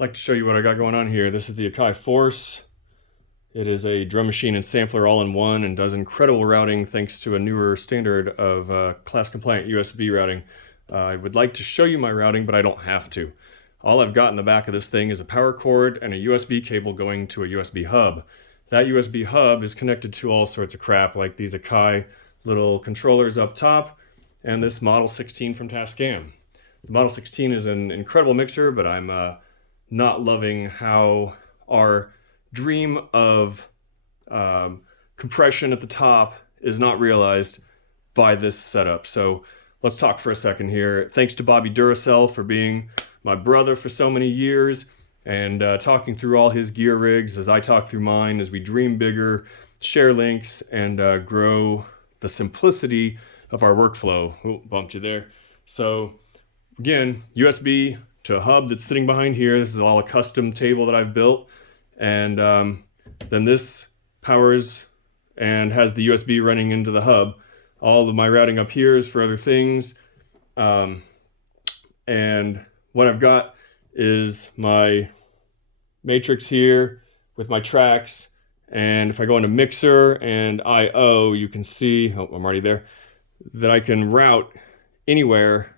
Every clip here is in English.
I'd like to show you what I got going on here. This is the Akai Force. It is a drum machine and sampler all in one and does incredible routing thanks to a newer standard of class compliant USB routing. I would like to show you my routing, but I don't have to. All I've got in the back of this thing is a power cord and a USB cable going to a USB hub. That USB hub is connected to all sorts of crap like these Akai little controllers up top and this Model 16 from Tascam. The Model 16 is an incredible mixer, but I'm not loving how our dream of compression at the top is not realized by this setup. So let's talk for a second here. Thanks to Bobby Duracell for being my brother for so many years and talking through all his gear rigs as I talk through mine, as we dream bigger, share links, and grow the simplicity of our workflow. Oh, bumped you there. So again, USB to a hub that's sitting behind here. This is all a custom table that I've built. And then this powers and has the USB running into the hub. All of my routing up here is for other things. And what I've got is my matrix here with my tracks. And if I go into mixer and IO, you can see, oh, I'm already there, that I can route anywhere,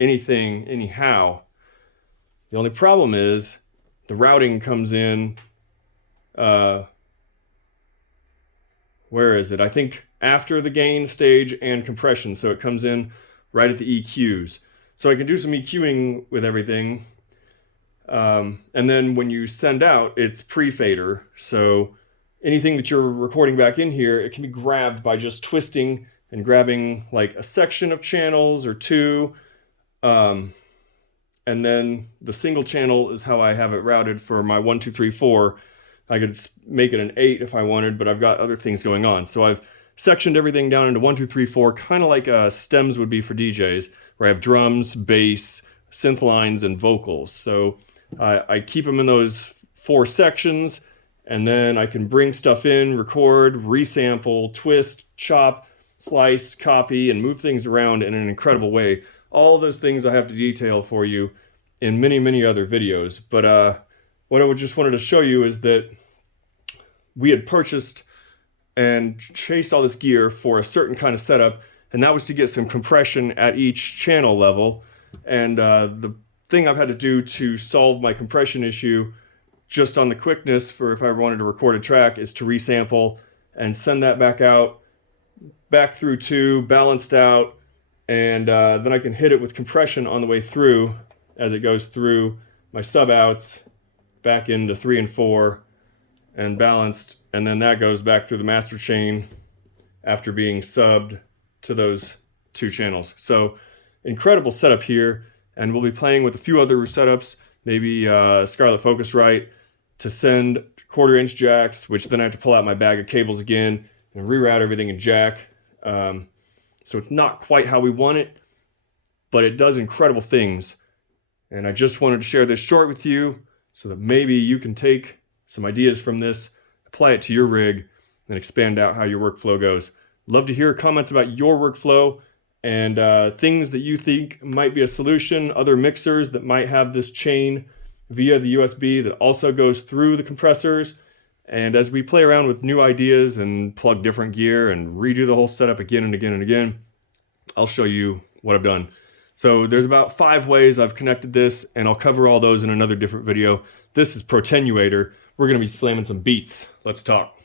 anything, anyhow. The only problem is the routing comes in, where is it? I think after the gain stage and compression. So it comes in right at the EQs. So I can do some EQing with everything. And then when you send out, it's pre-fader. So anything that you're recording back in here, it can be grabbed by just twisting and grabbing like a section of channels or two. And then the single channel is how I have it routed for my 1, 2, 3, 4. I could make it an 8 if I wanted, but I've got other things going on. So I've sectioned everything down into 1, 2, 3, 4, kind of like stems would be for DJs, where I have drums, bass, synth lines, and vocals. So I keep them in those 4 sections, and then I can bring stuff in, record, resample, twist, chop, slice, copy, and move things around in an incredible way. All of those things I have to detail for you in many, many other videos. But what I just wanted to show you is that we had purchased and chased all this gear for a certain kind of setup, and that was to get some compression at each channel level. And the thing I've had to do to solve my compression issue just on the quickness for if I wanted to record a track is to resample and send that back out, back through 2, balanced out, and then I can hit it with compression on the way through as it goes through my sub outs back into 3 and 4 and balanced, and then that goes back through the master chain after being subbed to those 2 channels. So incredible setup here, and we'll be playing with a few other setups, maybe Scarlett Focusrite to send 1/4-inch jacks, which then I have to pull out my bag of cables again and reroute everything in jack. So it's not quite how we want it, but it does incredible things. And I just wanted to share this short with you so that maybe you can take some ideas from this, apply it to your rig, and expand out how your workflow goes. Love to hear comments about your workflow and things that you think might be a solution, other mixers that might have this chain via the USB that also goes through the compressors. And as we play around with new ideas and plug different gear and redo the whole setup again and again and again, I'll show you what I've done. So there's about 5 ways I've connected this, and I'll cover all those in another different video. This is Protenuator. We're going to be slamming some beats. Let's talk.